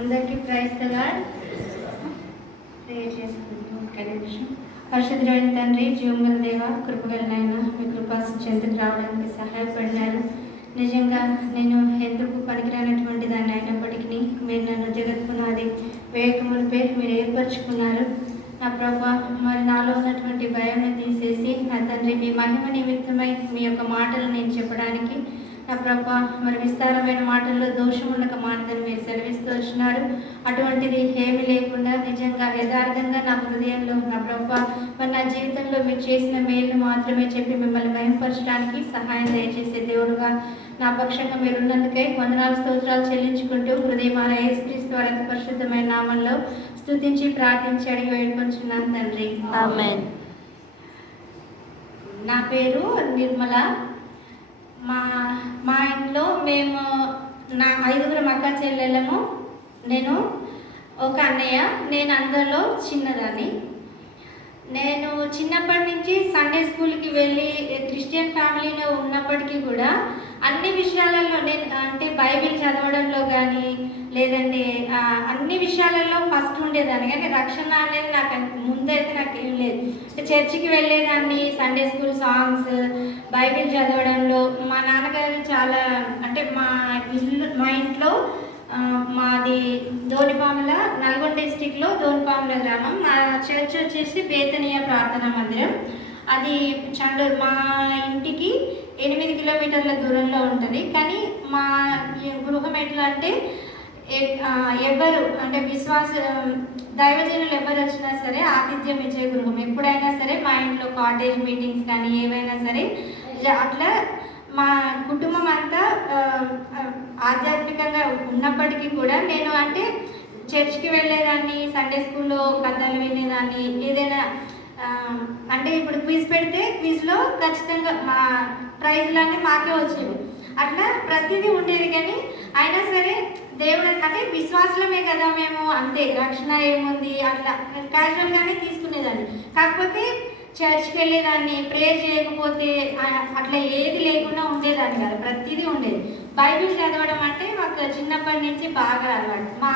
అందరికీ praise the lord. Prayer చేసుకుంటాం. ఒక్క నిమిషం. పరిశుద్ధుడైన తండ్రి, జీవముల దేవ, కృపగలనైనా మీ కృపా చెంతకు రావడానికి సహాయపడినారు. నిజంగా నేను ఎందుకు పనికిరానటువంటి దాన్ని అయినప్పటికీ మీరు నన్ను జగత్పునాది వేయకమునిపై మీరు ఏర్పరచుకున్నారు. నా ప్రభా, మరి నాలో ఉన్నటువంటి భయాన్ని తీసేసి నా తండ్రి మీ మహిమ నిమిత్తమై మీ యొక్క మాటలు నేను చెప్పడానికి నా ప్రభా, మరి విస్తారమైన మాటల్లో దోషం ఉండక మానదని మీరు సెలవిస్తూ వచ్చినారు. అటువంటిది ఏమీ లేకుండా నిజంగా యథార్థంగా నా హృదయంలో నా ప్రభా, మరి నా జీవితంలో మీరు చేసిన మేలు మాత్రమే చెప్పి మిమ్మల్ని మహిమపరచడానికి సహాయం దయచేసే దేవుడుగా నా పక్షంగా మీరు ఉన్నందుకై వందనాలు స్తోత్రాలు చెల్లించుకుంటూ హృదయమాన యేసుక్రీస్తు వారి అతి పరిశుద్ధమైన నామంలో స్తుతించి ప్రార్థించి అడిగి వేడుకొంచున్నాను తండ్రి. ఆమేన్. నా పేరు నిర్మల. మా ఇంట్లో మేము నా 5 అక్క చెల్లెళ్ళము. నేను ఒక అన్నయ్య. నేను అందరిలో చిన్నదాన్ని. నేను చిన్నప్పటి నుంచి సండే స్కూల్కి వెళ్ళి క్రిస్టియన్ ఫ్యామిలీలో ఉన్నప్పటికీ కూడా అన్ని విషయాలలో నేను అంటే బైబిల్ చదవడంలో కానీ లేదంటే అన్ని విషయాలలో ఫస్ట్ ఉండేదాన్ని. కానీ రక్షణ అనేది నాకు ముందైతే నాకు ఏం లేదు. చర్చికి వెళ్ళేదాన్ని, సండే స్కూల్ సాంగ్స్, బైబిల్ చదవడంలో మా నాన్నగారు చాలా అంటే మా ఇంట్లో మాది దోనిపాముల, నల్గొండ డిస్టిక్లో దోనిపాముల గ్రామం. మా చర్చ్ వచ్చేసి బేతనీయ ప్రార్థనా మందిరం. అది చండూరు మా ఇంటికి 8 కిలోమీటర్ల దూరంలో ఉంటుంది. కానీ మా గృహం ఎట్లా అంటే ఎవరు అంటే దైవజనులు ఎవరు వచ్చినా సరే ఆతిథ్యం ఇచ్చే గృహం. ఎప్పుడైనా సరే మా ఇంట్లో కాటేజ్ మీటింగ్స్ కానీ ఏవైనా సరే అట్లా మా కుటుంబం అంతా ఆధ్యాత్మికంగా ఉన్నప్పటికీ కూడా నేను అంటే చర్చ్కి వెళ్ళేదాన్ని, సండే స్కూల్లో కథలు వినేదాన్ని. ఏదైనా అంటే ఇప్పుడు క్విజ్ పెడితే క్విజ్లో ఖచ్చితంగా మా ప్రైజ్లన్నీ మాకే వచ్చేవి. అట్లా ప్రతిదీ ఉండేది. కానీ అయినా సరే దేవుడు అంటే విశ్వాసమే కదా మేము, అంతే రక్షణ ఏముంది అట్లా క్యాజువల్గానే తీసుకునేదాన్ని. కాకపోతే చర్చ్కి వెళ్ళేదాన్ని, ప్రేయర్ చేయకపోతే అట్లా ఏది లేకుండా ఉండేదాన్ని కదా, ప్రతిదీ ఉండేది. బైబిల్ చదవడం అంటే మాకు చిన్నప్పటి నుంచి బాగా అలవాటు. మా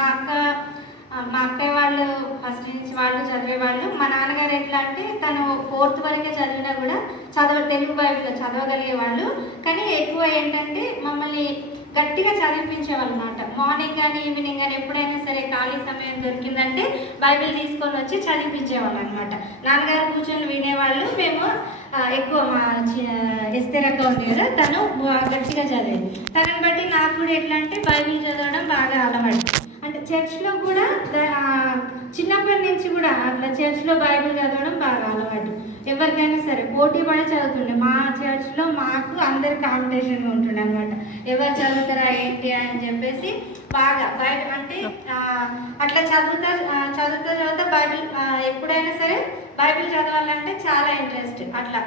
అక్కయ్య వాళ్ళు ఫస్ట్ నుంచి వాళ్ళు చదివేవాళ్ళు. మా నాన్నగారు ఎట్లా అంటే తను 4th వరకే చదివినా కూడా తెలుగు బైబిల్ చదవగలిగేవాళ్ళు. కానీ ఎక్కువ ఏంటంటే మమ్మల్ని గట్టిగా చదివించేవాళ్ళు అన్నమాట. మార్నింగ్ కానీ ఈవినింగ్ కానీ ఎప్పుడైనా సరే ఖాళీ సమయం దొరికిందంటే బైబిల్ తీసుకొని వచ్చి చదివించేవాళ్ళు అనమాట. నాన్నగారు కూర్చొని వినేవాళ్ళు. మేము ఎక్కువ మా ఎస్తేరక్క ఉంది కదా, తను గట్టిగా చదివేది. తనని బట్టి నాకు కూడా ఎట్లా అంటే బైబిల్ చదవడం బాగా అలవాటు. అంటే చర్చ్లో కూడా చిన్నప్పటి నుంచి కూడా అట్లా చర్చ్లో బైబిల్ చదవడం బాగా అలవాటు. ఎవరికైనా సరే పోటీ పడి చదువుతుండే. మా చర్చ్లో మాకు అందరి కాంపిటీషన్గా ఉంటుండే అనమాట. ఎవరు చదువుతారా ఏంటి అని చెప్పేసి బాగా బైబిల్ అంటే అట్లా చదువుతా బైబిల్ ఎప్పుడైనా సరే బైబిల్ చదవాలంటే చాలా ఇంట్రెస్ట్. అట్లా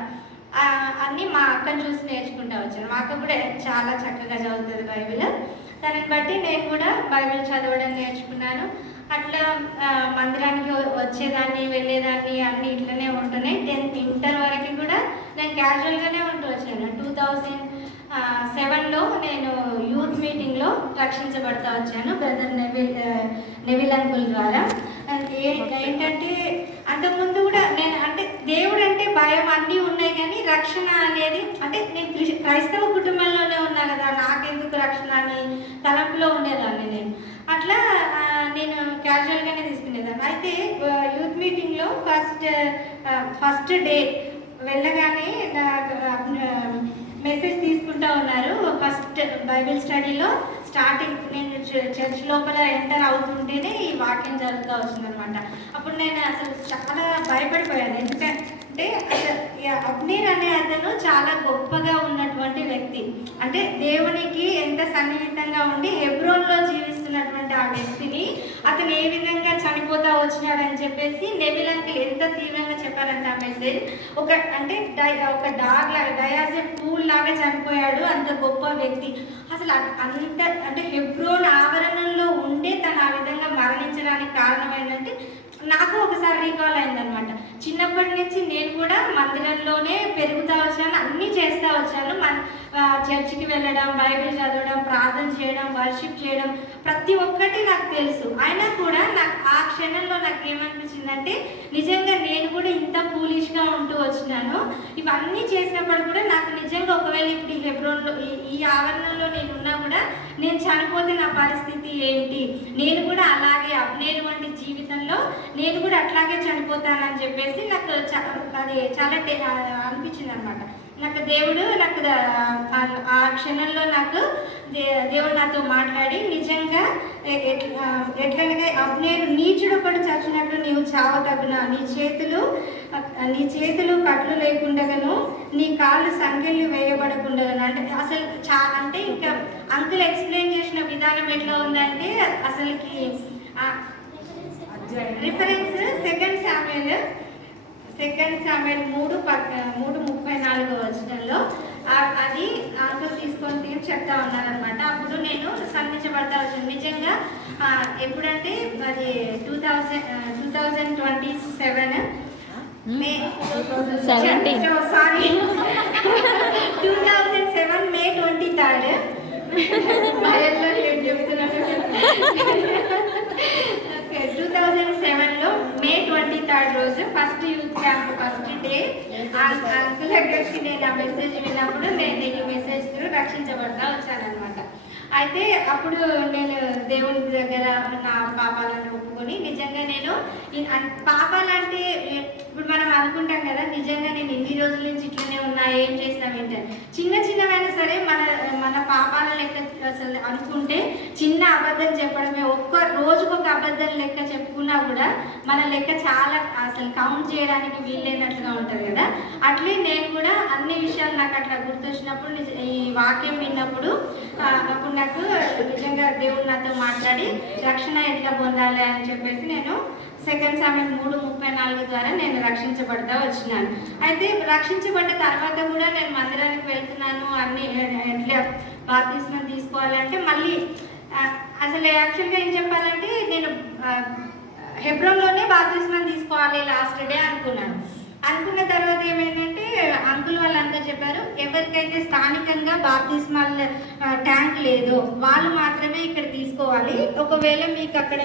అన్నీ మా అక్కని చూసి నేర్చుకుంటూ వచ్చాను. మా అక్క కూడా చాలా చక్కగా చదువుతుంది బైబిల్. దాన్ని బట్టి నేను కూడా బైబిల్ చదవడం నేర్చుకున్నాను. అట్లా మందిరానికి వచ్చేదాన్ని, వెళ్ళేదాన్ని, అన్నీ ఇట్లనే ఉంటున్నాయి. 10th ఇంటర్ వరకు కూడా నేను క్యాజువల్గానే ఉంటూ వచ్చాను. 2007లో నేను యూత్ మీటింగ్లో రక్షించబడతా వచ్చాను బ్రదర్ నెవిల్ అంకుల్ ద్వారా. ఏంటంటే అంతకుముందు కూడా నేను అంటే దేవుడు అంటే భయం అన్నీ ఉన్నాయి, కానీ రక్షణ అనేది అంటే నేను క్రైస్తవ కుటుంబంలోనే ఉన్నా కదా, నాకెందుకు రక్షణ అని తలంపులో ఉండేదాన్ని నేను. అట్లా నేను క్యాజువల్గానే తీసుకునేదాన్ని. అయితే యూత్ మీటింగ్లో ఫస్ట్ డే వెళ్ళగానే మెసేజ్ తీసుకుంటా ఉన్నారు. ఫస్ట్ బైబిల్ స్టడీలో స్టార్టింగ్ నేను చర్చ్ లోపల ఎంటర్ అవుతుంటేనే ఈ వాక్యం జరుగుతూ వచ్చిందనమాట. అప్పుడు నేను అసలు చాలా భయపడిపోయాను. ఎందుకంటే అబ్నేర్ అనే అతను చాలా గొప్పగా ఉన్నటువంటి వ్యక్తి. అంటే దేవునికి ఎంత సన్నిహితంగా ఉండి హెబ్రోన్లో జీవిస్తున్నటువంటి ఆ వ్యక్తిని అతను ఏ విధంగా చనిపోతా వచ్చినాడని చెప్పేసి నెవిల్ అంకుల్ ఎంత తీవ్రంగా చెప్పారంటే ఆ మెసేజ్ ఒక డాగ్ లాగా డయాజే పూల్ లాగా చనిపోయాడు అంత గొప్ప వ్యక్తి. అసలు అంత అంటే హెబ్రోన్ ఆవరణంలో ఉండే తను ఆ విధంగా మరణించడానికి కారణం ఏంటంటే నాకు ఒకసారి రీకాల్ అయిందనమాట. చిన్నప్పటి నుంచి నేను కూడా మందిరంలోనే పెరుగుతూ వచ్చాను, అన్నీ చేస్తూ వచ్చాను. చర్చికి వెళ్ళడం, బైబిల్ చదవడం, ప్రార్థన చేయడం, వర్షిప్ చేయడం ప్రతి ఒక్కటి నాకు తెలుసు. అయినా కూడా నాకు ఆ క్షణంలో నాకు ఏమనిపించిందంటే నిజంగా నేను కూడా ఇంత ఫూలిష్గా ఉంటూ వచ్చినాను. ఇవన్నీ చేసినప్పుడు కూడా నాకు నిజంగా ఒకవేళ ఇప్పుడు ఈ హెబ్రోన్లో ఈ ఆవరణలో నేను ఉన్నా కూడా నేను చనిపోతే నా పరిస్థితి ఏంటి, నేను కూడా అలాగే అబ్నేరు వంటి జీవితంలో నేను కూడా అట్లాగే చనిపోతానని చెప్పేసి నాకు అది చాలా అనిపించింది అనమాట. నాకు దేవుడు ఆ క్షణంలో నాకు దేవుడు నాతో మాట్లాడి నిజంగా ఎట్లనగా అబ్నేరు నీచుడు ఒకటి చచ్చినట్లు నీవు చావతగునా, నీ చేతులు కట్లు లేకుండగాను నీ కాళ్ళు సంఖ్యలు వేయబడకుండగాను. అంటే అసలు అంటే ఇంకా అంకుల్ ఎక్స్ప్లెయిన్ చేసిన విధానం ఎట్లా ఉందంటే అసలుకి రిఫరెన్స్ 2 శామ్యూయల్ 3:34 వచనంలో అది అంకుల్ తీసుకొని చెప్తా ఉన్నారనమాట. అప్పుడు నేను సంధించబడతా వచ్చాను. నిజంగా ఎప్పుడంటే అది 2027 మే 23rd ఏం చెప్తున్నాను 2007లో మే 23rd రోజు first youth camp first day uncle దగ్గరికి నేను ఆ మెసేజ్ విన్నప్పుడు నేను ఈ మెసేజ్ రక్షించబడతా వచ్చానమాట. అయితే అప్పుడు నేను దేవుని దగ్గర నా పాపాలను ఒప్పుకొని నిజంగా నేను పాపాలంటే ఇప్పుడు మనం అనుకుంటాం కదా నిజంగా నేను ఇన్ని రోజుల నుంచి ఇట్లనే ఉన్నా ఏం చేసినాం ఏంటంటే చిన్నవైనా సరే మన పాపాల లెక్క అసలు అనుకుంటే చిన్న అబద్ధం చెప్పడమే, ఒక్క రోజుకు ఒక అబద్ధం లెక్క చెప్పుకున్నా కూడా మన లెక్క చాలా అసలు కౌంట్ చేయడానికి వీలైనట్లుగా ఉంటుంది కదా. అట్లే నేను కూడా అన్ని విషయాలు నాకు అట్లా గుర్తొచ్చినప్పుడు ఈ వాక్యం విన్నప్పుడు అప్పుడు నాకు నిజంగా దేవుడు నాతో మాట్లాడి రక్షణ ఎట్లా పొందాలి అని చెప్పేసి నేను 2 శామ్యూయల్ 3:34 ద్వారా నేను రక్షించబడతా వచ్చినాను. అయితే రక్షించబడ్డ తర్వాత కూడా నేను మందిరానికి వెళ్తున్నాను, అన్ని ఎట్లా బాప్తిస్మం తీసుకోవాలంటే మళ్ళీ అసలు యాక్చువల్గా ఏం చెప్పాలంటే నేను హెబ్రోన్లోనే బాప్తిస్మం తీసుకోవాలి లాస్ట్ డే అనుకున్న తర్వాత ఏమైందంటే అంకుల్ వాళ్ళందరూ చెప్పారు ఎవరికైతే స్థానికంగా బాప్తిస్మాల ట్యాంక్ లేదో వాళ్ళు మాత్రమే ఇక్కడ తీసుకోవాలి. ఒకవేళ మీకు అక్కడ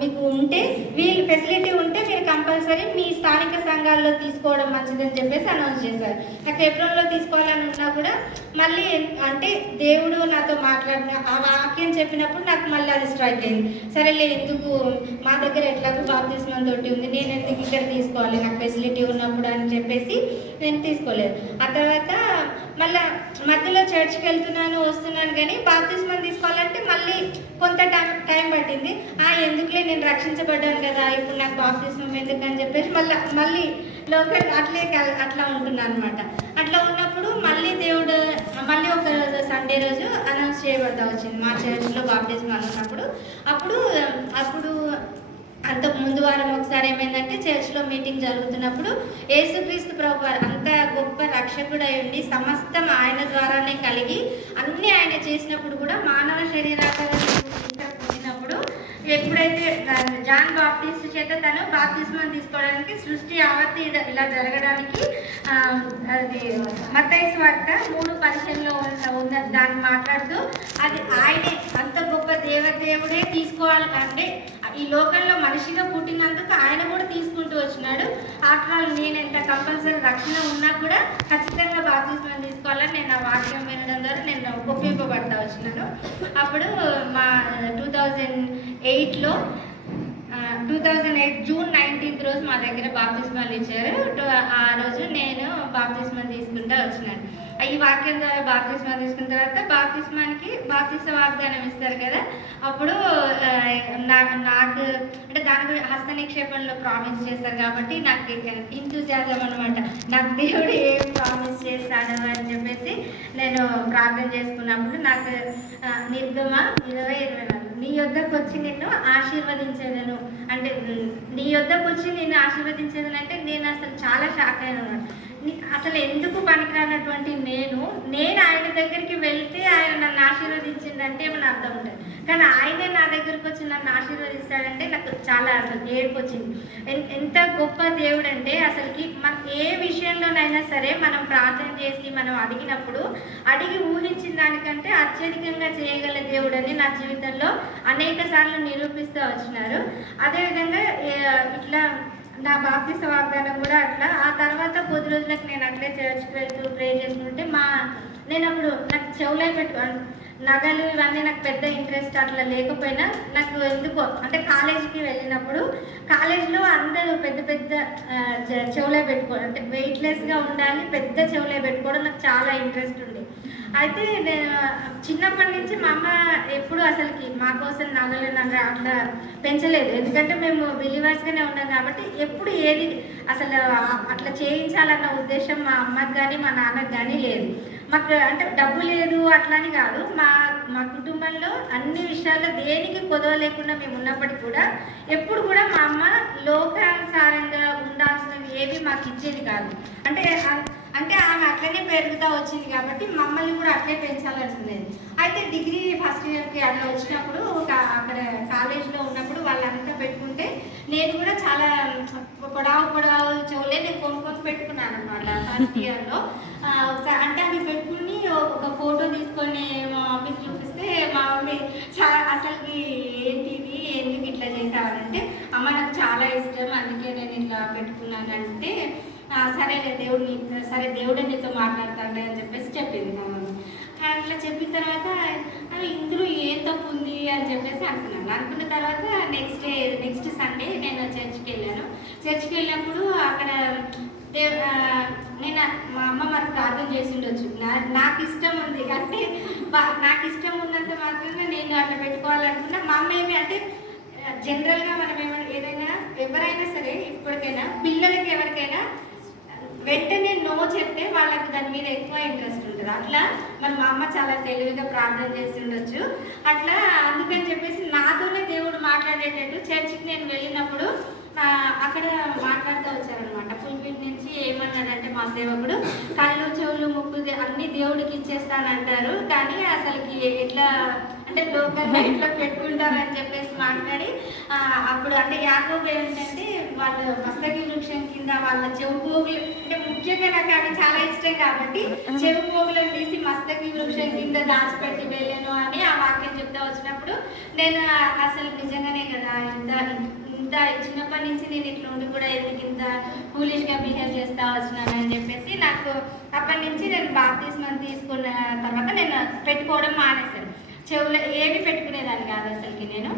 మీకు ఉంటే వీళ్ళు ఫెసిలిటీ ఉంటే మీరు కంపల్సరీ మీ స్థానిక సంఘాల్లో తీసుకోవడం మంచిదని చెప్పేసి అనౌన్స్ చేశారు. నాకు హెబ్రోన్లో తీసుకోవాలని ఉన్నా కూడా మళ్ళీ అంటే దేవుడు నాతో మాట్లాడిన ఆ వాక్యం చెప్పినప్పుడు నాకు మళ్ళీ అది స్ట్రైక్ అయింది. సరేలే ఎందుకు మా దగ్గర ఎట్లాగో బాప్తిస్మం తోటి ఉంది, నేను ఎందుకు ఇక్కడ తీసుకోవాలి నాకు ఫెసిలిటీ ఉన్నప్పుడు అని చెప్పేసి నేను తీసుకోలేదు. ఆ తర్వాత మళ్ళీ మధ్యలో చర్చ్కి వస్తున్నాను కానీ బాప్తిస్మం తీసుకోవాలంటే మళ్ళీ కొంత టైం పట్టింది. ఎందుకులే నేను రక్షించబడ్డాను కదా ఇప్పుడు నాకు బాప్తిస్మం ఎందుకని చెప్పేసి మళ్ళీ లోకల్ అట్లా ఉంటున్నాను అనమాట. అట్లా ఉన్నప్పుడు మళ్ళీ దేవుడు మళ్ళీ ఒక రోజు సండే రోజు అనౌన్స్ చేయబడతా వచ్చింది మా చర్చ్లో బాప్తిస్మం అనుకున్నప్పుడు. అప్పుడు అంతకు ముందు వారం ఒకసారి ఏమైందంటే చర్చ్లో మీటింగ్ జరుగుతున్నప్పుడు యేసుక్రీస్తు ప్రభువారు అంత గొప్ప రక్షకుడు అయి ఉండి సమస్తం ఆయన ద్వారానే కలిగి అన్నీ ఆయన చేసినప్పుడు కూడా మానవ శరీరాకారం పొందినప్పుడు ఎప్పుడైతే జాన్ బాప్టిస్ట్ చేత తను బాప్తిస్మం తీసుకోవడానికి సృష్టి యావత్తు ఇలా జరగడానికి అది మత్తయి సువార్త 3:15లో ఉన్న దాన్ని మాట్లాడుతూ అది ఆయనే అంత గొప్ప దేవుడే తీసుకోవాలి అంటే ఈ లోకంలో మనిషిగా పుట్టినందుకు ఆయన కూడా తీసుకుంటూ వచ్చినాడు. ఆఫ్టర్ ఆల్ నేను ఎంత కంపల్సరీ రక్షణ ఉన్నా కూడా ఖచ్చితంగా బాప్తిస్మం తీసుకోవాలని నేను ఆ వాక్యం వినడం ద్వారా నేను ఒప్పింపబడతా వచ్చినాను. అప్పుడు మా 2008 జూన్ 19th రోజు మా దగ్గర బాప్తిస్మాలు ఇచ్చారు. ఆ రోజు నేను బాప్తిస్మం తీసుకుంటూ వచ్చినాను. ఈ వాక్యం ద్వారా బాప్తిస్మం తీసుకున్న తర్వాత బాప్తిస్మ వాగ్దానం ఇస్తారు కదా. అప్పుడు నాకు అంటే దాని గురించి హస్త నిక్షేపంలో ప్రామిస్ చేస్తారు కాబట్టి నాకు ఇంతూజియాజం అనమాట. నాకు దేవుడు ఏం ప్రామిస్ చేస్తాడు అని చెప్పేసి నేను ప్రార్థన చేసుకున్నప్పుడు నాకు నిర్గమ 20:24 నీ యొద్దకు వచ్చి నిన్ను ఆశీర్వదించేదను అంటే నీ యొద్దకు వచ్చి నిన్ను ఆశీర్వదించేదని అంటే నేను అసలు చాలా షాక్ అయినా. అసలు ఎందుకు పనికిరానటువంటి నేను ఆయన దగ్గరికి వెళ్తే ఆయన నన్ను ఆశీర్వదించిందంటే ఏమైనా అర్థం ఉంటుంది. కానీ ఆయనే నా దగ్గరికి వచ్చి నన్ను ఆశీర్వదిస్తాడంటే నాకు చాలా అసలు ఏడుపు వచ్చింది. ఎంత గొప్ప దేవుడు అంటే అసలుకి మన ఏ విషయంలోనైనా సరే మనం ప్రార్థన చేసి మనం అడిగినప్పుడు అడిగి ఊహించిన దానికంటే అత్యధికంగా చేయగల దేవుడు అని నా జీవితంలో అనేక సార్లు నిరూపిస్తూ వచ్చినారు. అదేవిధంగా ఇట్లా నా బాప్తిస్మ వాగ్దానం కూడా అట్లా. ఆ తర్వాత కొద్ది రోజులకు నేను అట్లే చర్చ్కి వెళ్తూ ప్రే చేసుకుంటే నేను అప్పుడు నాకు చెవులే నగలు ఇవన్నీ నాకు పెద్ద ఇంట్రెస్ట్ అట్లా లేకపోయినా నాకు ఎందుకో అంటే కాలేజీకి వెళ్ళినప్పుడు కాలేజీలో అందరూ పెద్ద పెద్ద చెవులే పెట్టుకోవడం అంటే వెయిట్లెస్గా ఉండాలి, పెద్ద చెవులే పెట్టుకోవడం నాకు చాలా ఇంట్రెస్ట్ ఉంది. అయితే నేను చిన్నప్పటి నుంచి మా అమ్మ ఎప్పుడు అసలుకి మా కోసం నగలు అట్లా పెంచలేదు. ఎందుకంటే మేము బిలీవర్స్గానే ఉన్నాం కాబట్టి ఎప్పుడు ఏది అసలు అట్లా చేయించాలన్న ఉద్దేశం మా అమ్మకి కానీ మా నాన్నకి కానీ లేదు. మాకు అంటే డబ్బు లేదు అట్లని కాదు, మా కుటుంబంలో అన్ని విషయాల్లో దేనికి కొదవ లేకుండా మేము ఉన్నప్పటికీ కూడా ఎప్పుడు కూడా మా అమ్మ లోకానుసారంగా ఉండాల్సినవి ఏవి మాకు ఇచ్చేది కాదు. అంటే ఆమె అట్లనే పెరుగుతూ వచ్చింది కాబట్టి మమ్మల్ని కూడా అట్లే పెంచాలనుకునేది. అయితే డిగ్రీ ఫస్ట్ ఇయర్కి అట్లా వచ్చినప్పుడు అక్కడ కాలేజీలో ఉన్నప్పుడు వాళ్ళంతా పెట్టుకుంటే నేను కూడా చాలా పొడవు చెవులే నేను కొనుక్కొని పెట్టుకున్నాను అనమాట ఫస్ట్ ఇయర్లో. అంటే అవి పెట్టుకుని ఒక ఫోటో తీసుకొని మా మమ్మీకి చూపిస్తే మా మమ్మీ అసలుకి ఏంటిది ఎందుకు ఇట్లా చేసావనంటే అమ్మ నాకు చాలా ఇష్టం అందుకే నేను ఇట్లా పెట్టుకున్నాను అంటే సరేలే దేవుడే నీతో మాట్లాడతాడు అని చెప్పేసి చెప్పింది మా మమ్మీ. అట్లా చెప్పిన తర్వాత ఇందులో ఏం తప్పు ఉంది అని చెప్పేసి అనుకున్న తర్వాత నెక్స్ట్ సండే నేను చర్చ్కి వెళ్ళాను. చర్చ్కి వెళ్ళినప్పుడు అక్కడ నేను మా అమ్మ మరి ప్రార్థన చేసి ఉండొచ్చు, నాకు ఇష్టం ఉంది అంటే నాకు ఇష్టం ఉన్నంత మాత్రమే నేను అట్లా పెట్టుకోవాలనుకున్నా. మా అమ్మ ఏమి అంటే జనరల్గా మనం ఏదైనా ఎవరైనా సరే ఇప్పటికైనా పిల్లలకి ఎవరికైనా వెంటనే నో చెప్తే వాళ్ళకి దాని మీద ఎక్కువ ఇంట్రెస్ట్ ఉంటుంది. అట్లా మరి మా అమ్మ చాలా తెలివిగా ప్రార్థన చేసి ఉండొచ్చు. అట్లా అందుకని చెప్పేసి నాతోనే దేవుడు మాట్లాడేటట్టు చర్చికి నేను వెళ్ళినప్పుడు అక్కడ మాట్లాడుతూ వచ్చారనమాట. పుల్పిట్ నుంచి ఏమన్నాడంటే మా సేవకుడు కళ్ళు చెవులు ముక్కు అన్ని దేవుడికి ఇచ్చేస్తానంటారు కానీ అసలుకి ఎట్లా అంటే లోకల్గా ఎట్లా పెట్టుకుంటారని చెప్పేసి మాట్లాడి అప్పుడు అంటే యాకోబు ఏంటంటే వాళ్ళు మస్తకి వృక్షం కింద వాళ్ళ చెవు పోగులు అంటే ముఖ్యంగా నాకు అవి చాలా ఇష్టం కాబట్టి చెవు పోగులను తీసి మస్తకి వృక్షం కింద దాచిపెట్టి వెళ్ళాను అని ఆ వాక్యం చెప్తా వచ్చినప్పుడు నేను అసలు నిజంగానే కదా ఇంత చిన్నప్పటి నుంచి నేను ఇట్లా ఉండి కూడా ఎందుకు ఇంత ఫూలిష్గా బిహేవ్ చేస్తా వచ్చినానని చెప్పేసి నాకు అప్పటి నుంచి నేను బాప్తిస్మం తీసుకున్న తర్వాత నేను పెట్టుకోవడం మానేశాను. చెవులు ఏవి పెట్టుకునేదాన్ని కాదు అసలుకి, నేను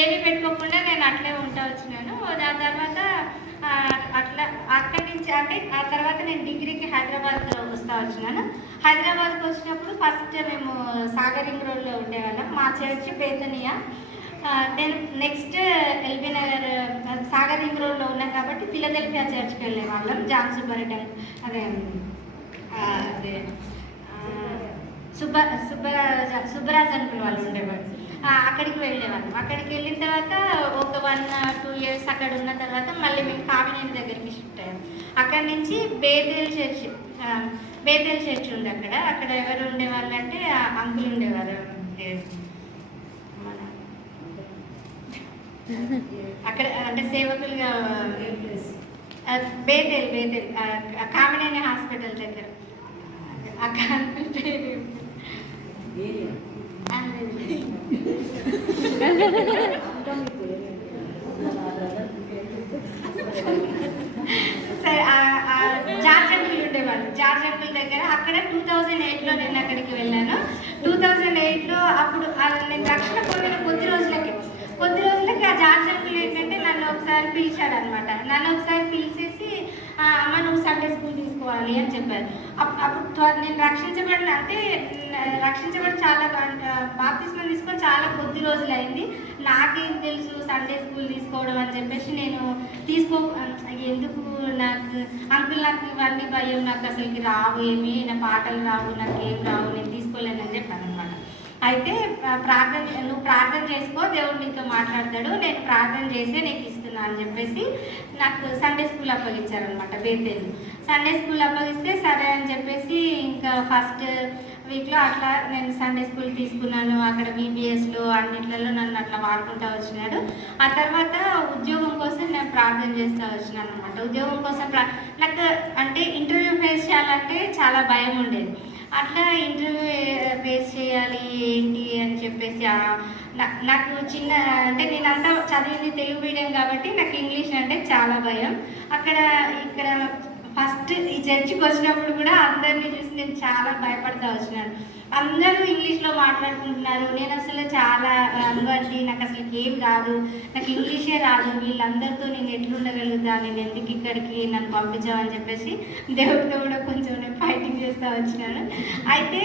ఏవి పెట్టుకోకుండా నేను అట్లే ఉంటా వచ్చినాను. దాని తర్వాత అట్లా అక్కడి నుంచి అంటే ఆ తర్వాత నేను డిగ్రీకి హైదరాబాద్లో వస్తూ వచ్చినాను. హైదరాబాద్కి వచ్చినప్పుడు ఫస్ట్ మేము సాగరింగ్ రోడ్లో ఉండేవాళ్ళం. మా చర్చి బేతనియా. నేను నెక్స్ట్ ఎల్బీ నగర్ సాగరింగ్ రోడ్లో ఉన్నాం కాబట్టి ఫిలదెల్ఫియా చర్చ్కి వెళ్ళేవాళ్ళం. జాన్ సుబ్బారెడ్డి అదే సుబ్బరాజ్ అంకుల్ వాళ్ళు ఉండేవాళ్ళు. అక్కడికి వెళ్ళేవాళ్ళం. అక్కడికి వెళ్ళిన తర్వాత ఒక 1-2 ఇయర్స్ అక్కడ ఉన్న తర్వాత మళ్ళీ మేము కామినేని దగ్గరికి షిఫ్ట్ అయ్యాం. అక్కడి నుంచి బేతేల్ చర్చ్ ఉంది. అక్కడ ఎవరు ఉండేవాళ్ళు అంటే అంకుల్ ఉండేవారు. అక్కడ అంటే సేవకులుగా బేతేల్ కామినేని హాస్పిటల్ దగ్గర అంకుల్ పేరు సరే జార్జ్ అంకుల్ ఉండేవాళ్ళు. జార్జ్ అంకుల్ దగ్గర అక్కడ 2008లో నేను అక్కడికి వెళ్ళాను. 2008లో అప్పుడు నేను రక్షణ పొందిన కొద్ది రోజులకి ఆ జార్జ్ అంకుల్ ఏంటంటే నన్ను ఒకసారి పిలిచాడు అనమాట. నన్ను ఒకసారి పిలిచేసి అమ్మ నువ్వు సండే స్కూల్ తీసుకోవాలి అని చెప్పారు. అప్పుడు నేను రక్షించబడి చాలా బాప్తిస్మం తీసుకొని చాలా కొద్ది రోజులు అయింది. నాకేం తెలుసు సండే స్కూల్ తీసుకోవడం అని చెప్పేసి నేను ఎందుకు నాకు ఇవన్నీ భయం, నాకు అసలుకి రావు, ఏమి నా పాటలు రావు, నాకు ఏం రావు, నేను తీసుకోలేనని చెప్పాను అనమాట. అయితే నువ్వు ప్రార్థన చేసుకో, దేవుడు నీతో మాట్లాడతాడు, నేను ప్రార్థన చేసి నీకు ఇస్తున్నా అని చెప్పేసి నాకు సండే స్కూల్ అప్పగించారనమాట. బేతేలు సండే స్కూల్ అప్పగిస్తే సరే అని చెప్పేసి ఇంకా ఫస్ట్ వీక్లో అట్లా నేను సండే స్కూల్ తీసుకున్నాను. అక్కడ బీబీఎస్లో అన్నిట్లలో నన్ను అట్లా వాడుకుంటూ వచ్చినాడు. ఆ తర్వాత ఉద్యోగం కోసం నేను ప్రార్థన చేస్తూ వచ్చినాను అనమాట. ఉద్యోగం కోసం నాకు అంటే ఇంటర్వ్యూ ఫేస్ చేయాలంటే చాలా భయం ఉండేది. అట్లా ఇంటర్వ్యూ ఫేస్ చేయాలి ఏంటి అని చెప్పేసి నాకు చిన్న అంటే నేనంతా చదివింది తెలుగు మీడియం కాబట్టి నాకు ఇంగ్లీష్ అంటే చాలా భయం. ఇక్కడ ఫస్ట్ ఈ చర్చికి వచ్చినప్పుడు కూడా అందరినీ చూసి నేను చాలా భయపడతా వచ్చినాను. అందరూ ఇంగ్లీష్లో మాట్లాడుకుంటున్నారు, నేను అసలు చాలా అనుభవంతి, నాకు అసలు ఏం రాదు, నాకు ఇంగ్లీషే రాదు, వీళ్ళందరితో నేను ఎట్లుండగలుగుతా, నేను ఎందుకు ఇక్కడికి నన్ను పంపించామని చెప్పేసి దేవుడితో కూడా కొంచెం నేను ఫైటింగ్ చేస్తూ వచ్చినాను. అయితే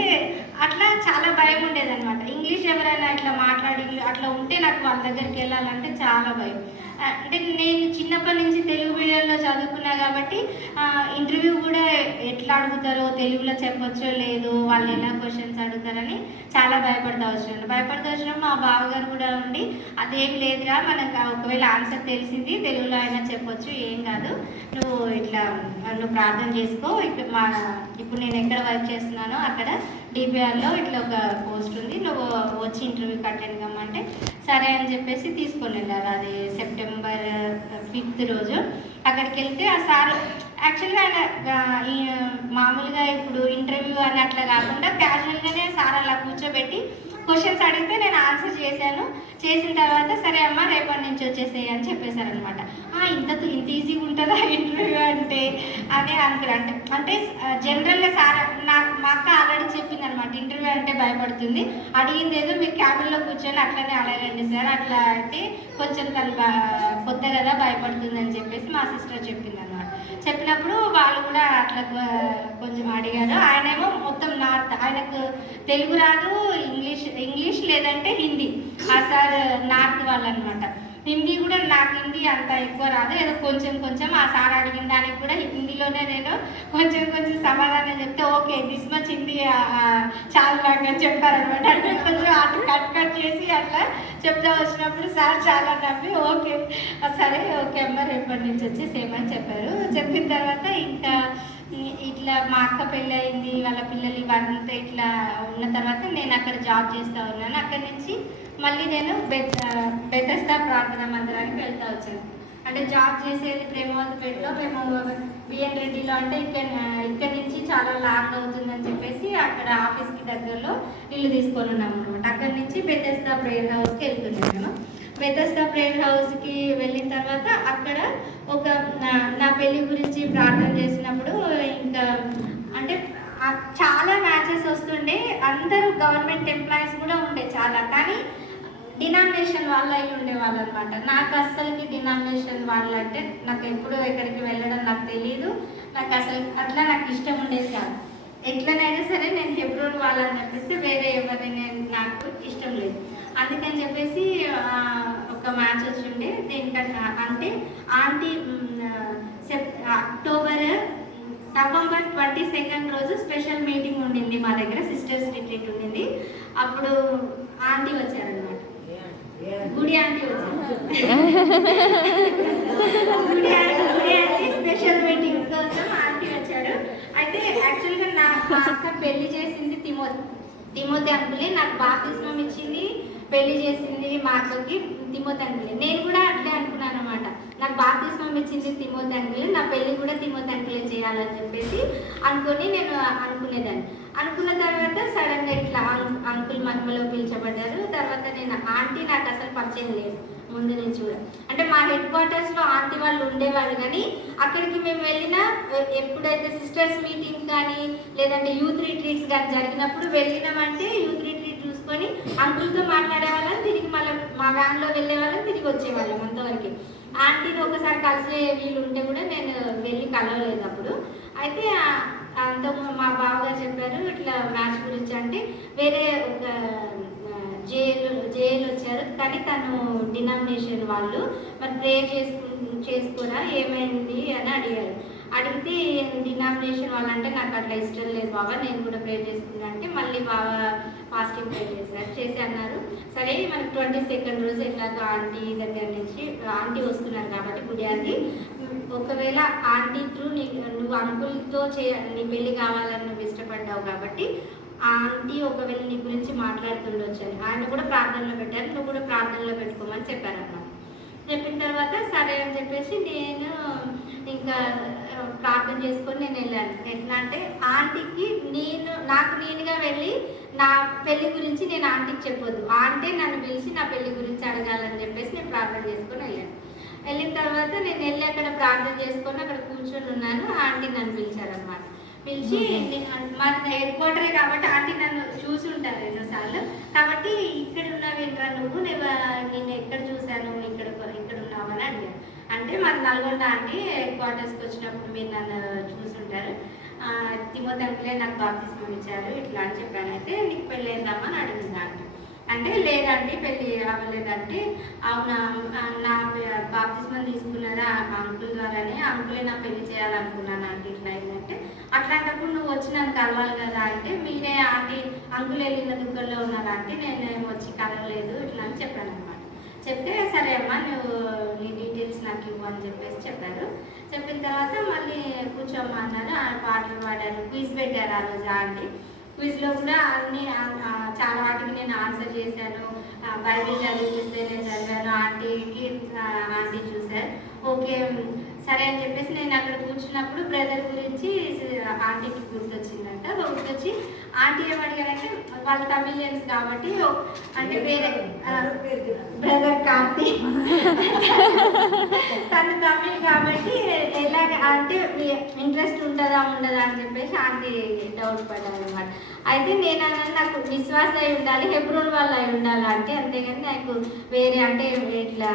అట్లా చాలా భయం ఉండేదన్నమాట. ఇంగ్లీష్ ఎవరైనా ఇట్లా మాట్లాడి అట్లా ఉంటే నాకు వాళ్ళ దగ్గరికి వెళ్ళాలంటే చాలా భయం. అంటే నేను చిన్నప్పటి నుంచి తెలుగు మీడియంలో చదువుకున్నా కాబట్టి ఇంటర్వ్యూ కూడా ఎట్లా అడుగుతారో, తెలుగులో చెప్పొచ్చో లేదో, వాళ్ళు ఎలా క్వశ్చన్స్ అడుగుతారని చాలా భయపడతా వచ్చినప్పుడు మా బావగారు కూడా ఉండి అదేం లేదురా, మనకు ఒకవేళ ఆన్సర్ తెలిసింది తెలుగులో అయినా చెప్పొచ్చు, ఏం కాదు, నువ్వు ప్రార్థన చేసుకో. ఇప్పుడు నేను ఎక్కడ వర్క్ చేస్తున్నానో అక్కడ డిపిఆర్లో ఇట్లా ఒక పోస్ట్ ఉంది, నువ్వు వచ్చి ఇంటర్వ్యూకి అటెండ్ కమ్మంటే సరే అని చెప్పేసి తీసుకొని వెళ్ళారు. అది సెప్టెంబర్ 5th రోజు అక్కడికి వెళ్తే ఆ సార్ యాక్చువల్గా ఆయన మామూలుగా ఇప్పుడు ఇంటర్వ్యూ అని అట్లా కాకుండా క్యాజువల్గానే సార్ అలా కూర్చోబెట్టి క్వశ్చన్స్ అడిగితే నేను ఆన్సర్ చేసిన తర్వాత సరే అమ్మ రేపటి నుంచి వచ్చేసేయి అని చెప్పేశారనమాట. ఇంత ఈజీగా ఉంటుందా ఇంటర్వ్యూ అంటే అని అనుకున్నాను. అంటే జనరల్గా సార్ మా అక్క ఆల్రెడీ చెప్పింది అనమాట, ఇంటర్వ్యూ అంటే భయపడుతుంది, అడిగింది ఏదో మీరు క్యాబిన్లో కూర్చొని అట్లనే అడగండి సార్, అట్లా అంటే కొంచెం తను కొత్త కదా భయపడుతుంది అని చెప్పేసి మా సిస్టర్ చెప్పింది అనమాట. చెప్పినప్పుడు వాళ్ళు కూడా అట్లా కొంచెం అడిగారు. ఆయనేమో మొత్తం నార్త్, ఆయనకు తెలుగు రాదు, ఇంగ్లీష్ లేదంటే హిందీ. ఆ సార్ నార్త్ వాళ్ళు అనమాట. హిందీ కూడా నాకు హిందీ అంత ఎక్కువ రాదు, ఏదో కొంచెం ఆ సార్ అడిగిన దానికి కూడా హిందీలోనే నేను కొంచెం సమాధానం చెప్తే ఓకే దిస్ మచ్ హిందీ చాలా నాకు అని చెప్పారనమాట. అంటే కొంచెం అటు కట్ చేసి అట్లా చెప్తా వచ్చినప్పుడు సార్ చాలా నవ్వి ఓకే సరే ఓకే అమ్మ రేపటి నుంచి వచ్చి సేమ్ అని చెప్పారు. చెప్పిన తర్వాత ఇంకా ఇట్లా మా అక్క పెళ్ళి అయింది, వాళ్ళ పిల్లలు ఇవంతా ఇట్లా ఉన్న తర్వాత నేను అక్కడ జాబ్ చేస్తూ ఉన్నాను. అక్కడి నుంచి మళ్ళీ నేను బెతెస్దా ప్రార్థనా మందిరానికి వెళ్తూ వచ్చాను. అంటే జాబ్ చేసేది ప్రేమవతిపేటలో, మేము బిఎన్ రెడ్డిలో, అంటే ఇక్కడి నుంచి చాలా లాంగ్ అవుతుందని చెప్పేసి అక్కడ ఆఫీస్కి దగ్గరలో ఇల్లు తీసుకొని ఉన్నాము అనమాట. అక్కడి నుంచి బెతెస్దా ప్రేయర్ హౌస్కి వెళ్తున్నాను. మేము బెతెస్దా ప్రేయర్ హౌస్కి వెళ్ళిన తర్వాత అక్కడ ఒక నా పెళ్ళి గురించి ప్రార్థన చేసినప్పుడు ఇంకా అంటే చాలా మ్యాచెస్ వస్తుండే, అందరూ గవర్నమెంట్ ఎంప్లాయీస్ కూడా ఉండే చాలా, కానీ డినామినేషన్ వాళ్ళు అయి ఉండేవాళ్ళు అనమాట. నాకు అస్సలకి డినామినేషన్ వాళ్ళు అంటే నాకు ఎప్పుడూ ఎక్కడికి వెళ్ళడం నాకు తెలియదు, నాకు అసలు అట్లా నాకు ఇష్టం ఉండేది కాదు. ఎట్లనైనా సరే నేను హెబ్రోన్ వాళ్ళని చెప్పేసి వేరే ఎవరిని నాకు ఇష్టం లేదు. అందుకని చెప్పేసి ఒక మ్యాచ్ వచ్చి ఉండే దేనికన్నా అంటే ఆంటీ నవంబర్ 22 రోజు స్పెషల్ మీటింగ్ ఉండింది మా దగ్గర, సిస్టర్స్ రిట్రీట్ ఉండింది. అప్పుడు ఆంటీ వచ్చారనమాట, గుడి ఆంటీ వచ్చారు. గుడి ఆంటీ స్పెషల్ మీటింగ్ కోసం ఆంటీ వచ్చాడు. అయితే యాక్చువల్గా మా అక్క పెళ్లి చేసింది తిమోతి అంకులే, నాకు బాప్తిస్మం ఇచ్చింది, పెళ్లి చేసింది మా అక్కకి తిమోతి అంకులే. నేను కూడా అట్లే అనుకున్నాను అనమాట, నాకు బాప్తిస్మం ఇచ్చింది తిమోతి అంకులే, నా పెళ్లి కూడా తిమోతి అంకులే చేయాలని చెప్పేసి అనుకుని నేను అనుకునేదాన్ని. అనుకున్న తర్వాత సడన్గా ఇట్లా అంకుల్ మహిమలో పిలిచబడ్డారు. తర్వాత నేను ఆంటీ నాకు అసలు పరిచయం లేదు ముందు నుంచి కూడా, అంటే మా హెడ్ క్వార్టర్స్లో ఆంటీ వాళ్ళు ఉండేవాళ్ళు, కానీ అక్కడికి మేము వెళ్ళినా ఎప్పుడైతే సిస్టర్స్ మీటింగ్ కానీ లేదంటే యూత్ రిట్రీట్స్ కానీ జరిగినప్పుడు వెళ్ళినామంటే యూత్ రిట్రీట్ చూసుకొని అంకుల్తో మాట్లాడేవాళ్ళం, తిరిగి మళ్ళీ మా వ్యాన్లో వెళ్ళేవాళ్ళం, తిరిగి వచ్చేవాళ్ళం అంతవరకు. ఆంటీని ఒకసారి కలిసే వీళ్ళు ఉంటే కూడా నేను వెళ్ళి కలవలేదు అప్పుడు. అయితే అంత మా బావగారు చెప్పారు ఇట్లా మ్యాచ్ గురించి, అంటే వేరే ఒక జేఎల్ వచ్చారు, కానీ తను డినామినేషన్ వాళ్ళు మరి ప్రేయర్ చేసుకోరా ఏమైంది అని అడిగారు. అడిగితే డినామినేషన్ వాళ్ళంటే నాకు అట్లా ఇష్టం లేదు బాబా, నేను కూడా ప్రే చేసుకున్నా అంటే మళ్ళీ బాబా ఫాస్టింగ్ ప్రే చేసి అన్నారు, సరే మనకి 22nd రోజు ఎట్లాగో ఆంటీ దగ్గర నుంచి ఆంటీ వస్తున్నారు కాబట్టి గుడి ఆంటీ, ఒకవేళ ఆంటీ త్రూ నువ్వు అంకుల్తో నీ పెళ్ళి కావాలని నువ్వు ఇష్టపడ్డావు కాబట్టి ఆంటీ ఒకవేళ నీ గురించి మాట్లాడుతుండొచ్చు అని ఆయన కూడా ప్రార్థనలో పెట్టారు, నువ్వు కూడా ప్రార్థనలో పెట్టుకోమని చెప్పారన్నమాట. చెప్పిన తర్వాత సరే అని చెప్పేసి నేను ఇంకా ప్రార్థన చేసుకొని నేను వెళ్ళాను. ఎట్లా అంటే ఆంటీకి నాకు నేనుగా వెళ్ళి నా పెళ్లి గురించి నేను ఆంటీకి చెప్పొద్దు, ఆంటీ నన్ను పిలిచి నా పెళ్లి గురించి అడగాలని చెప్పేసి నేను ప్రార్థన చేసుకొని వెళ్ళాను. వెళ్ళిన తర్వాత నేను వెళ్ళి అక్కడ ప్రార్థన చేసుకొని అక్కడ కూర్చొని ఉన్నాను. ఆంటీ నన్ను పిలిచారనమాట. పిలిచి మన హెడ్ క్వార్టరే కాబట్టి ఆంటీ నన్ను చూసి ఉంటారు ఎన్నోసార్లు, కాబట్టి ఇక్కడ ఉన్నావేంట్రా నువ్వు, నేను ఎక్కడ చూశాను, ఇక్కడ ఉన్నావని అడిగాను. అంటే మన నల్గొండ ఆంటీ హెడ్ క్వార్టర్స్కి వచ్చినప్పుడు మీరు నన్ను చూసుంటారు, తిమోతి అంకులే నాకు బాప్తిస్మం ఇచ్చారు ఇట్లా అని చెప్పాను. అయితే నీకు పెళ్ళి అయిందమ్మా అని అడిగింది ఆంటీ. అంటే లేదండి పెళ్ళి అవ్వలేదంటే, అవునా నా బాప్తిస్మం తీసుకున్నదా అంకుల్ ద్వారానే, అంకులే నా పెళ్లి చేయాలనుకున్నాను ఆంటీ ఇట్లా అయిందంటే, అట్లాంటప్పుడు నువ్వు వచ్చి నన్ను కలవాలి కదా అంటే, మీరే ఆంటీ అంకుల్ వెళ్ళిన దుఃఖంలో ఉన్నారా అంటే, నేనేం వచ్చి కలవలేదు ఇట్లా అని చెప్పాను అనమాట. చెప్తే సరే అమ్మా నువ్వు నీ డీటెయిల్స్ నాకు ఇవ్వు అని చెప్పేసి చెప్పారు. చెప్పిన తర్వాత మళ్ళీ కూర్చోమ్మా అన్నారు, పాటలు పాడారు, క్విజ్ పెట్టారు ఆ రోజు ఆంటీ. క్విజ్లో కూడా అన్ని చాలా వాటికి నేను ఆన్సర్ చేశాను, బైబిల్ చదివిస్తే నేను చదివాను, ఆంటీ చూశారు. ఓకే సరే అని చెప్పేసి నేను అక్కడ కూర్చున్నప్పుడు బ్రదర్ గురించి ఆంటీకి గుర్తొచ్చిందంట. గుర్తొచ్చి ఆంటీ ఏమడిగారంటే, వాళ్ళు తమిళియన్స్ కాబట్టి అంటే వేరే బ్రదర్ కార్తీ తను తమిళ్ కాబట్టి ఎలాగ అంటే ఇంట్రెస్ట్ ఉంటుందా ఉండదా అని చెప్పేసి ఆంటీ డౌట్ పడ్డారు అనమాట. అయితే నేను అన్నది నాకు విశ్వాస అయి ఉండాలి, హెబ్రోన్ వాళ్ళు అయి ఉండాలి అంటే, అంతేగాని నాకు వేరే అంటే ఇట్లా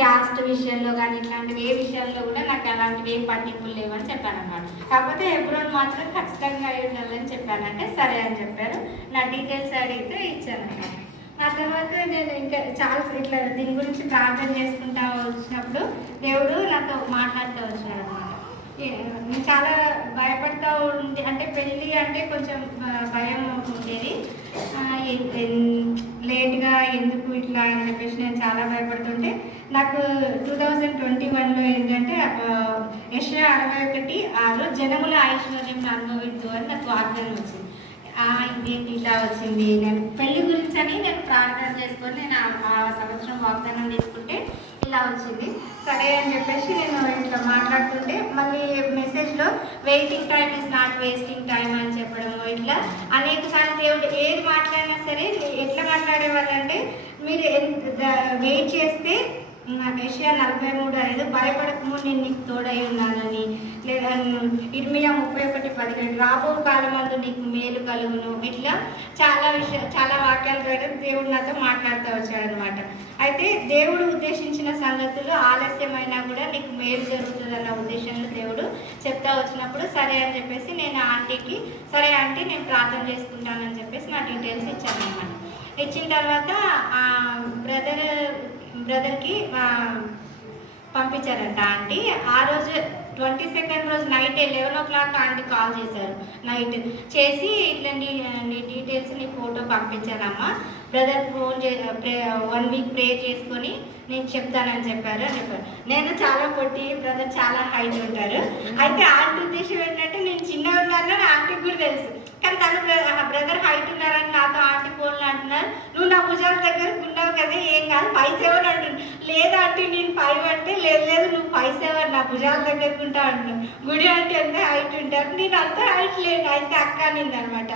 క్యాస్ట్ విషయంలో కానీ ఇట్లాంటివి ఏ విషయాల్లో కూడా నాకు అలాంటివి ఏం పట్టింపులు లేవని చెప్పాను అన్నమాట. కాకపోతే హెబ్రోన్ మాత్రం ఖచ్చితంగా అయి ఉండాలని చెప్పానంటే సరే అని చెప్పారు. నా డీటెయిల్స్ అడిగితే ఇచ్చాను అన్నమాట. ఆ తర్వాత నేను ఇంకా చాలా ఇట్లా దీని గురించి ప్రార్థన చేసుకుంటా వచ్చినప్పుడు దేవుడు నాతో మాట్లాడుతూ వచ్చాడు అన్నమాట. నేను చాలా భయపడతా ఉంది, అంటే పెళ్ళి అంటే కొంచెం భయం ఉండేది. లేట్గా ఎందుకు ఇట్లా అని చెప్పేసి నేను చాలా భయపడుతుంటే, నాకు 2021లో ఏంటంటే యెషయా 61:6 జనముల ఐశ్వర్యం అనుభవిద్దు అని నాకు వాగ్దానం వచ్చింది. ఇదేంటి ఇట్లా వచ్చింది, నేను పెళ్లి గురించి అని నేను ప్రార్థన చేసుకొని నేను ఆ సంవత్సరం వాగ్దానం తీసుకుంటే ఇలా వచ్చింది. సరే అని చెప్పేసి నేను ఇట్లా మాట్లాడుతుంటే మళ్ళీ మెసేజ్లో waiting time is not wasting time అని చెప్పడము, ఇట్లా అనేక సార్లు దేవుడు ఏది మాట్లాడినా సరే ఎట్లా మాట్లాడేవాళ్ళంటే, మీరు వెయిట్ చేస్తే యెషయా 43:5 భయపడకము నేను నీకు తోడై ఉన్నానని, లేదా ఇర్మియా 31:17 రాబో కాలమందు నీకు మేలు కలుగును, ఇట్లా చాలా వాక్యాల ద్వారా దేవుడు నాతో మాట్లాడుతూ వచ్చాడనమాట. అయితే దేవుడు ఉద్దేశించిన సంగతులు ఆలస్యమైనా కూడా నీకు మేలు జరుగుతుందన్న ఉద్దేశంలో దేవుడు చెప్తా వచ్చినప్పుడు సరే అని చెప్పేసి నేను ఆంటీకి సరే ఆంటీ నేను ప్రార్థన చేసుకుంటానని చెప్పేసి నా డీటెయిల్స్ ఇచ్చాను అనమాట. ఇచ్చిన తర్వాత బ్రదర్కి పంపించారంట ఆంటీ. ఆ రోజు 22nd రోజు నైట్ 11 o'clock ఆంటీ కాల్ చేశారు. నైట్ చేసి ఇట్లా నీ డీటెయిల్స్ నీ ఫోటో పంపించానమ్మా, బ్రదర్ ఫోన్ 1 week ప్రే చేసుకొని నేను చెప్తానని చెప్పారు. నేను చాలా పొట్టి, బ్రదర్ చాలా హైట్ ఉంటారు. అయితే ఆంటీ ఉద్దేశం ఏంటంటే నేను చిన్నగా ఉన్నానని ఆంటీకి కూడా తెలుసు, కానీ తను బ్రదర్ హైట్ ఉన్నారని నాతో ఆంటీ ఫోన్లో అంటున్నారు, నువ్వు నా భుజాల దగ్గరకు ఉన్నావు కదా ఏం కాదు 5'7" అంటున్నాను. లేదా అంటే నేను 5 అంటే లేదు నువ్వు 5'7" నా భుజాల దగ్గరకు ఉంటావు అంటున్నాను. గుడి అంటే ఎంత హైట్ ఉంటారు, నేను అంత హైట్ లేను. అయితే అక్క అనింది అనమాట,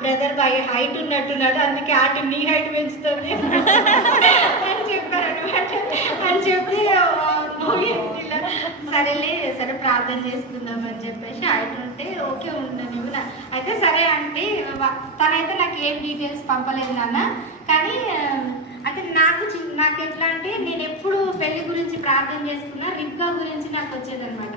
బ్రదర్ హైట్ ఉన్నట్టున్నాడు అందుకే ఆంటీ నీ హైట్ పెంచుతుంది అని చెప్పారు అనమాట. అని చెప్పి సరే ప్రార్థన చేసుకుందాం అని చెప్పేసి హైట్ ఉంటే ఓకే ఉంటాను. అయితే సరే అంటే తనైతే నాకు ఏం డీటెయిల్స్ పంపలేదు నాన్న, కానీ అంటే నాకు ఎట్లా అంటే నేను ఎప్పుడు పెళ్లి గురించి ప్రార్థన చేసుకున్నా రిబ్కా గురించి నాకు వచ్చేదనమాట.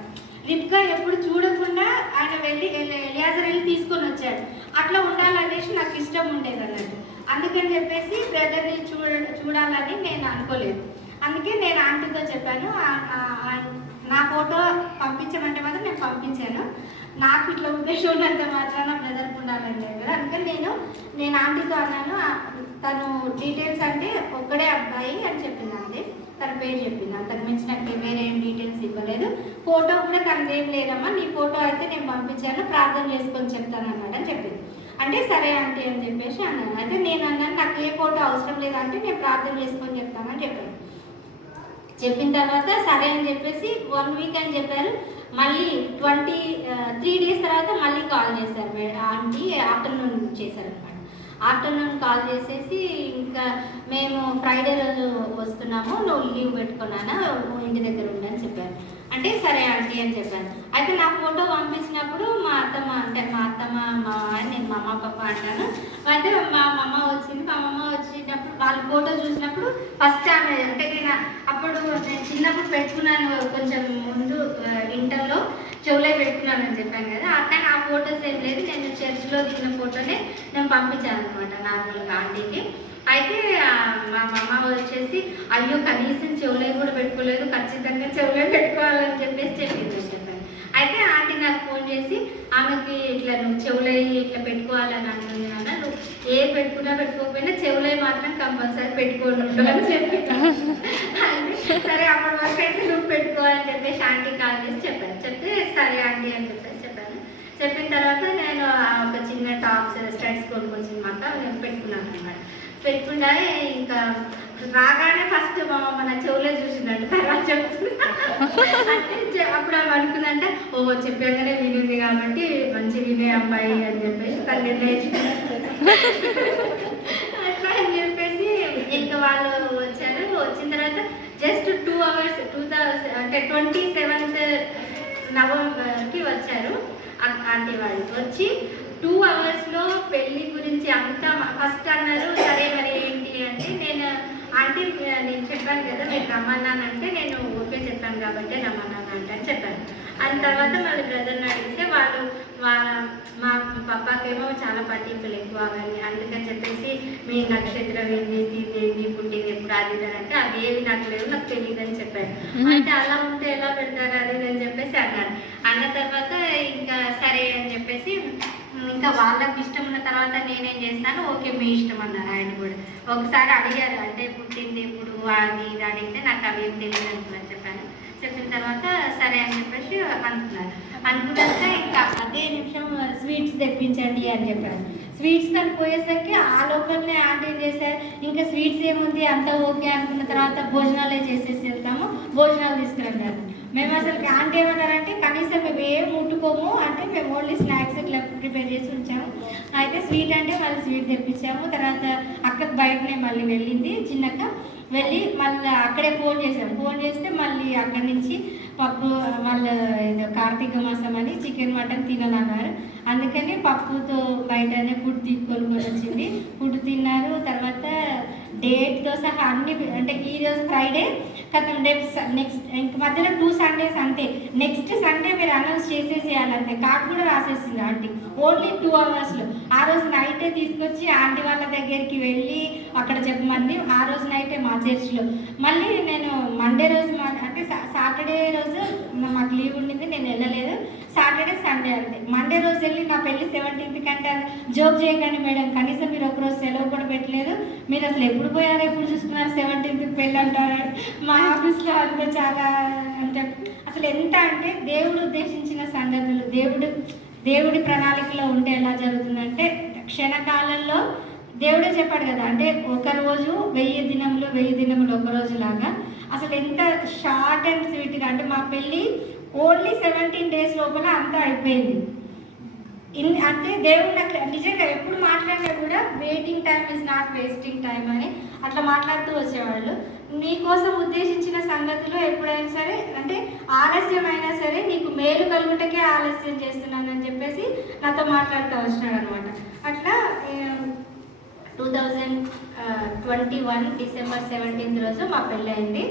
రిబ్కా ఎప్పుడు చూడకుండా ఆయన ఎలియాజర్ వెళ్ళి తీసుకొని వచ్చాడు. అట్లా ఉండాలనేసి నాకు ఇష్టం ఉండేది అన్నట్టు. అందుకని చెప్పేసి బ్రదర్ని చూడాలని నేను అనుకోలేదు. అందుకే నేను ఆంటీతో చెప్పాను, నా ఫోటో పంపించమంటే మాత్రం నేను పంపించాను. నాకు ఇట్లా ఉద్దేశం ఉన్నంత మాత్రాన బ్రదర్కి ఉండాలని లేదు కదా. అందుకని నేను ఆంటీతో అన్నాను, తను డీటెయిల్స్ అంటే ఒక్కడే అబ్బాయి అని చెప్పింది అంతే, తన పేరు చెప్పింది, అంతకు మించి నాకు వేరే ఏం డీటెయిల్స్ ఇవ్వలేదు. ఫోటో కూడా తనదేం లేదమ్మా, నీ ఫోటో అయితే నేను పంపించాను, ప్రార్థన చేసుకొని చెప్తాను అన్నాడు అని చెప్పింది. అంటే సరే ఆంటీ అని చెప్పేసి అన్నాను. అయితే నేను అన్నాను నాకు ఏ ఫోటో అవసరం లేదంటే నేను ప్రార్థన చేసుకొని చెప్తానని చెప్పాను. చెప్పిన తర్వాత సరే అని చెప్పేసి 1 వీక్ అని చెప్పారు. మళ్ళీ 3 days తర్వాత మళ్ళీ కాల్ చేశారు ఆంటీ, ఆఫ్టర్నూన్ చేశారు అనమాట. ఆఫ్టర్నూన్ కాల్ చేసేసి ఇంకా మేము ఫ్రైడే రోజు వస్తున్నాము, నువ్వు లీవ్ పెట్టుకున్నానా, ఇంటి దగ్గర ఉండని చెప్పాను. అంటే సరే ఆంటీ అని చెప్పాను. అయితే నా ఫోటో పంపించినప్పుడు మా అత్తమ్మ మా నేను మా అమ్మ పాప అంటాను. అయితే మా అమ్మ వచ్చింది. మా అమ్మ వచ్చినప్పుడు వాళ్ళ ఫోటో చూసినప్పుడు ఫస్ట్ ఆమె అంటే అప్పుడు నేను చిన్నప్పుడు పెట్టుకున్నాను, కొంచెం ముందు ఇంటర్లో చెవులే పెట్టుకున్నానని చెప్పాను కదా. కానీ ఆ ఫొటోస్ ఏం లేదు, నేను చర్చ్లో దిగిన ఫోటోనే నేను పంపించాను అనమాట నార్మల్గా ఆంటీకి. అయితే మా అమ్మ వచ్చేసి అయ్యో కనీసం చెవులే కూడా పెట్టుకోలేదు, ఖచ్చితంగా చెవులే పెట్టుకోవాలని చెప్పాను. అయితే ఆంటీ నాకు ఫోన్ చేసి ఆమెకి ఇట్లా నువ్వు చెవులై ఇట్లా పెట్టుకోవాలని అంటుంది నాన్న, నువ్వు ఏ పెట్టుకున్నా పెట్టుకోకపోయినా చెవులై మాత్రం కంపల్సరీ పెట్టుకోండి అని చెప్పి, సరే అప్పటి వరకు అయితే నువ్వు పెట్టుకోవాలని చెప్పేసి ఆంటీ కాల్ చేసి చెప్పాను. చెప్తే సరే ఆంటీ అని చెప్పాను. చెప్పిన తర్వాత నేను ఒక చిన్న టాప్స్ స్టడ్స్ కొనుక్కొచ్చిన మాట నేను పెట్టుకున్నాను అనమాట. పెట్టుకుంటే ఇంకా రాగానే ఫస్ట్ మన చెవులే చూసిందండి, తర్వాత చెప్తున్నా అంటే అప్పుడు ఆమె అనుకుందంటే ఓ చెప్పాకనే వినింది కాబట్టి మంచి వినే అమ్మాయి అని చెప్పేసి తల్లి అట్లా అని చెప్పేసి ఇంకా వాళ్ళు వచ్చారు. వచ్చిన తర్వాత జస్ట్ 2 hours అంటే 27th Novemberకి వచ్చారు ఆంటీ వాళ్ళు. వచ్చి 2 hours పెళ్లి గురించి అంతా ఫస్ట్ అన్నారు. సరే మరి ఏంటి అంటే నేను చెప్పాను కదా మీరు రమ్మన్నానంటే నేను ఓకే చెప్పాను కాబట్టి రమ్మన్నాను అంటే అని చెప్పాను. అని తర్వాత మళ్ళీ బ్రదర్ని అడిగితే వాళ్ళు మా పప్పాకేమో చాలా పట్టింపులు ఎక్కువ అవన్నీ, అందుకని చెప్పేసి మీ నక్షత్రం ఏంది, తీదేంది, పుట్టింది ఎప్పుడు అది అంటే అవి ఏవి నాకు లేవు, నాకు తెలియదు అని చెప్పాను. అంటే అలా ఉంటే ఎలా పెడతారు అది అని చెప్పేసి అన్నారు. అన్న తర్వాత ఇంకా సరే అని చెప్పేసి ఇంకా వాళ్ళకి ఇష్టం ఉన్న తర్వాత నేనేం చేస్తాను, ఓకే మీ ఇష్టం అన్నారు ఆయన కూడా. ఒకసారి అడిగారు అంటే పుట్టింది ఇప్పుడు అది ఇది అడిగితే నాకు అవి ఏం తెలియదు అనుకున్నాను చెప్పాను. చెప్పిన తర్వాత సరే అని చెప్పేసి అనుకున్నాక ఇంకా అదే నిమిషం స్వీట్స్ తెప్పించండి అని చెప్పాను. స్వీట్స్ కానీ పోయేసరికి ఆ లోపలనే ఆంటీ చేశారు. ఇంకా స్వీట్స్ ఏముంది అంతా ఓకే అనుకున్న తర్వాత భోజనాలే చేసేసి వెళ్తాము, భోజనాలు తీసుకురంటారు. మేము అసలు ఆంటీ ఏమన్నారంటే కనీసం మేము ఏం ముట్టుకోము అంటే మేము ఓన్లీ స్నాక్స్ ఇట్లా ప్రిపేర్ చేసి ఉంచాము. అయితే స్వీట్ అంటే మళ్ళీ స్వీట్ తెప్పించాము. తర్వాత అక్కకు బయటనే మళ్ళీ వెళ్ళింది చిన్నక్క, వెళ్ళి మళ్ళీ అక్కడే ఫోన్ చేసాము. ఫోన్ చేస్తే మళ్ళీ అక్కడి నుంచి పప్పు మళ్ళీ ఏదో కార్తీక మాసం అని చికెన్ మటన్ తినాలన్నారు. అందుకని పప్పుతో బయటనే ఫుడ్ తీసుకొని వచ్చింది. ఫుడ్ తిన్నారు. తర్వాత డేట్తో సహా అన్ని అంటే ఈరోజు ఫ్రైడే కథం నెక్స్ట్ ఇంక మధ్యలో 2 Sundays అంతే. నెక్స్ట్ సండే మీరు అనౌన్స్ చేసేసేయాలంతే. కార్డు కూడా రాసేసింది ఆంటీ ఓన్లీ 2 hours. ఆ రోజు నైటే తీసుకొచ్చి ఆంటీ వాళ్ళ దగ్గరికి వెళ్ళి అక్కడ చెప్పమంది. ఆ రోజు నైటే మా చర్చ్లో. మళ్ళీ నేను మండే రోజు అంటే సాటర్డే రోజు మాకు లీవ్ ఉండింది, నేను వెళ్ళలేదు. సాటర్డే సండే అంతే. మండే రోజు వెళ్ళి నా పెళ్ళి 17th కంటే జోక్ చేయకండి మేడం, కనీసం మీరు ఒకరోజు సెలవు కూడా పెట్టలేదు, మీరు అసలు ఎప్పుడు పోయారో ఎప్పుడు చూసుకున్నారు 17th పెళ్ళి అంటారు. మా ఆఫీస్లో అంతా చాలా అంటే అసలు ఎంత అంటే దేవుడు ఉద్దేశించిన సంగతులు దేవుడి ప్రణాళికలో ఉంటే ఎలా జరుగుతుందంటే క్షణకాలంలో దేవుడే చెప్పాడు కదా, అంటే ఒక రోజు 1000 దినములు ఒక రోజు లాగా. అసలు ఎంత షార్ట్ అండ్ స్వీట్గా అంటే మా పెళ్ళి ఓన్లీ 17 days లోపల అంతా అయిపోయింది. అంటే దేవుడు నాకు నిజంగా ఎప్పుడు మాట్లాడినా కూడా waiting time is not wasting time అని అట్లా మాట్లాడుతూ వచ్చేవాళ్ళు. నీకోసం ఉద్దేశించిన సంగతులు ఎప్పుడైనా సరే అంటే ఆలస్యమైనా సరే నీకు మేలు కలుగుటకే ఆలస్యం చేస్తున్నానని చెప్పేసి నాతో మాట్లాడుతూ వచ్చినాడు అనమాట. అట్లా 2021 December 17th రోజు మా పెళ్ళి అయింది.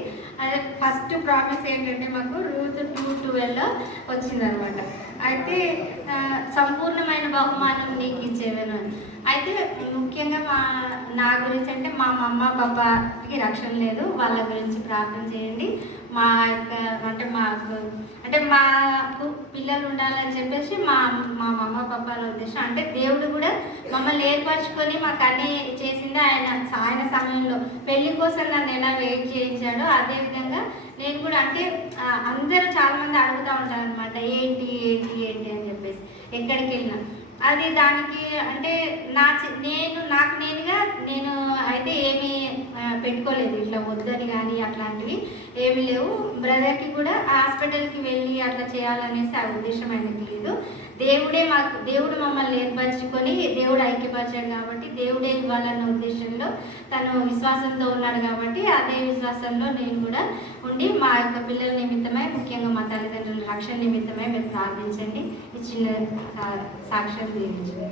అదే ఫస్ట్ ప్రామిస్ ఏంటంటే మాకు Ruth 2:12 వచ్చిందనమాట. అయితే సంపూర్ణమైన బహుమానం నీకు ఇచ్చేదను. అయితే ముఖ్యంగా నా గురించి అంటే మా అమ్మ పాపకి రక్షణ లేదు, వాళ్ళ గురించి ప్రార్థన చేయండి. మా యొక్క మాకు పిల్లలు ఉండాలని చెప్పేసి మా మా అమ్మ పాపాల ఉద్దేశం. అంటే దేవుడు కూడా మమ్మల్ని ఏర్పరచుకొని మాకు అన్నీ చేసింది ఆయన సమయంలో. పెళ్లి కోసం నన్ను ఎలా వెయిట్ చేయించాడో అదేవిధంగా నేను కూడా. అంటే అందరూ చాలామంది అడుగుతూ ఉంటారు అనమాట, ఏంటి ఏంటి ఏంటి అని చెప్పేసి ఎక్కడికి వెళ్ళినా. అది దానికి అంటే నాకు నేను అయితే ఏమీ పెట్టుకోలేదు, ఇట్లా వద్దని కానీ అట్లాంటివి ఏమి లేవు. బ్రదర్కి కూడా హాస్పిటల్కి వెళ్ళి అట్లా చేయాలనేసి ఆ ఉద్దేశం ఆయనకి లేదు. దేవుడు మమ్మల్ని ఏర్పరచుకొని దేవుడు ఐక్యపరిచాడు కాబట్టి దేవుడే ఇవ్వాలన్న ఉద్దేశంలో తను విశ్వాసంతో ఉన్నాడు కాబట్టి అదే విశ్వాసంలో నేను కూడా ఉండి మా యొక్క పిల్లల నిమిత్తమై, ముఖ్యంగా మా తల్లిదండ్రుల రక్షణ నిమిత్తమై మీరు ప్రార్థించండి. ఈ చిన్న సాక్ష్యం దీవించండి.